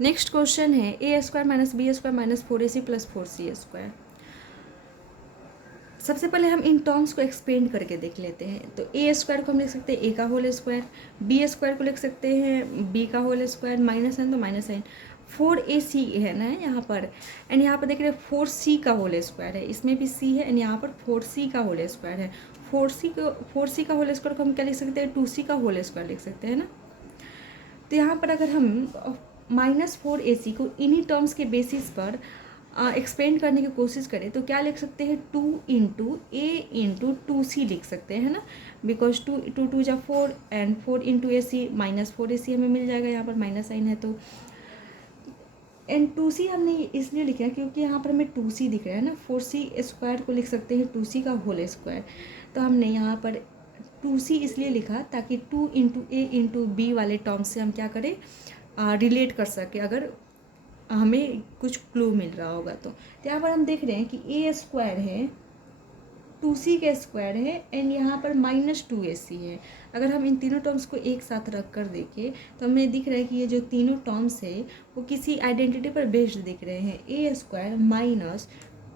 Next question है A square minus B square minus 4ac plus 4c square. सबसे पहले हम इन टर्म्स को एक्सपेंड करके देख लेते हैं। तो ए स्क्वायर को हम लिख सकते हैं ए का होल स्क्वायर, बी स्क्वायर को लिख सकते हैं बी का होल स्क्वायर, माइनस एन तो माइनस एन, 4ac है ना यहाँ पर, एंड यहाँ पर देख रहे हैं 4c का होल स्क्वायर है, इसमें भी c है एंड यहाँ पर 4c का होल स्क्वायर है। 4c का होल स्क्वायर को हम क्या लिख सकते हैं, 2c का होल स्क्वायर लिख सकते हैं ना। तो यहाँ पर अगर हम -4ac को इन्हीं टर्म्स के बेसिस पर एक्सपेंड करने की कोशिश करें तो क्या लिख सकते हैं, 2 इंटू ए इंटू 2c लिख सकते हैं ना, बिकॉज 2 जा 4 एंड 4 इंटू ac -4ac हमें मिल जाएगा, यहाँ पर माइनस साइन है तो, एंड 2c हमने इसलिए लिखा है क्योंकि यहाँ पर हमें 2c दिख रहा है ना, 4c स्क्वायर को लिख सकते हैं 2c का होल स्क्वायर। तो हमने यहाँ पर 2c इसलिए लिखा ताकि 2 इंटू ए इंटू बी वाले टर्म से हम क्या करें, रिलेट कर सके, अगर हमें कुछ क्लू मिल रहा होगा तो यहाँ पर हम देख रहे हैं कि ए स्क्वायर है, 2c का स्क्वायर है एंड यहाँ पर -2ac है। अगर हम इन तीनों टर्म्स को एक साथ रख कर देखें तो हमें दिख रहा है कि ये जो तीनों टर्म्स है वो किसी आइडेंटिटी पर बेस्ड दिख रहे हैं। A square minus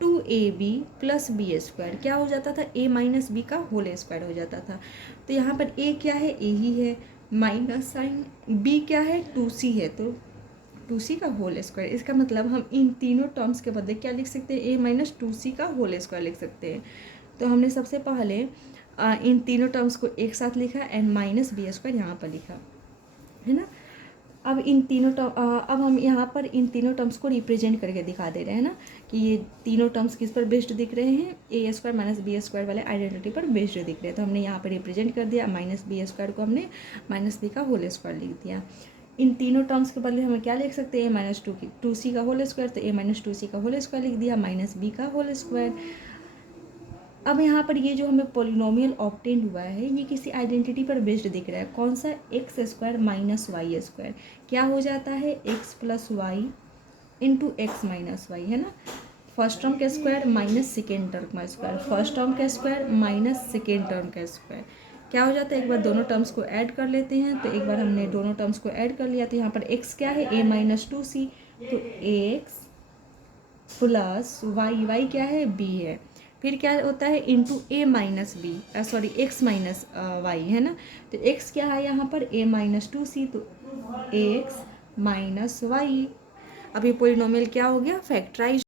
2ab plus B square क्या हो जाता था, a माइनस बी का होल स्क्वायर हो जाता था। तो यहाँ पर a क्या है, a ही है, माइनस साइन, b क्या है 2c है तो 2c का होल स्क्वायर। इसका मतलब हम इन तीनों टर्म्स के बदले क्या लिख सकते हैं, a-2c का होल स्क्वायर लिख सकते हैं। तो हमने सबसे पहले इन तीनों टर्म्स को एक साथ लिखा एंड माइनस बी स्क्वायर यहाँ पर लिखा है ना। अब अब हम यहाँ पर इन तीनों टर्म्स को रिप्रेजेंट करके दिखा दे रहे हैं ना कि ये तीनों टर्म्स किस पर बेस्ड दिख रहे हैं, A square minus B square वाले आइडेंटिटी पर बेस्ड दिख रहे हैं। तो हमने यहाँ पर रिप्रेजेंट कर दिया, माइनस बी स्क्वायर को हमने माइनस बी का होल स्क्वायर लिख दिया। इन तीनों टर्म्स के बदले हमें क्या लिख सकते हैं, -2c का होल स्क्वायर, तो a-2c का होल स्क्वायर लिख दिया, माइनस बी का होल स्क्वायर। अब यहाँ पर ये जो हमें पोलिनोमियल ऑब्टेन हुआ है ये किसी आइडेंटिटी पर बेस्ड दिख रहा है, कौन सा, x square minus y square क्या हो जाता है, x plus y into x minus y है ना। फर्स्ट टर्म का स्क्वायर माइनस सेकेंड टर्म का स्क्वायर, फर्स्ट टर्म का स्क्वायर माइनस सेकेंड टर्म का स्क्वायर क्या हो जाता है, एक बार दोनों टर्म्स को ऐड कर लेते हैं। तो एक बार हमने दोनों टर्म्स को ऐड कर लिया तो यहाँ पर x क्या है, a-2c, तो ax प्लस y क्या है, b है, फिर क्या होता है into a minus B, sorry x minus y है ना। तो x क्या है यहाँ पर, a-2c, तो ax माइनस वाई। अब ये पोलिनोमियल क्या हो गया, फैक्टराइज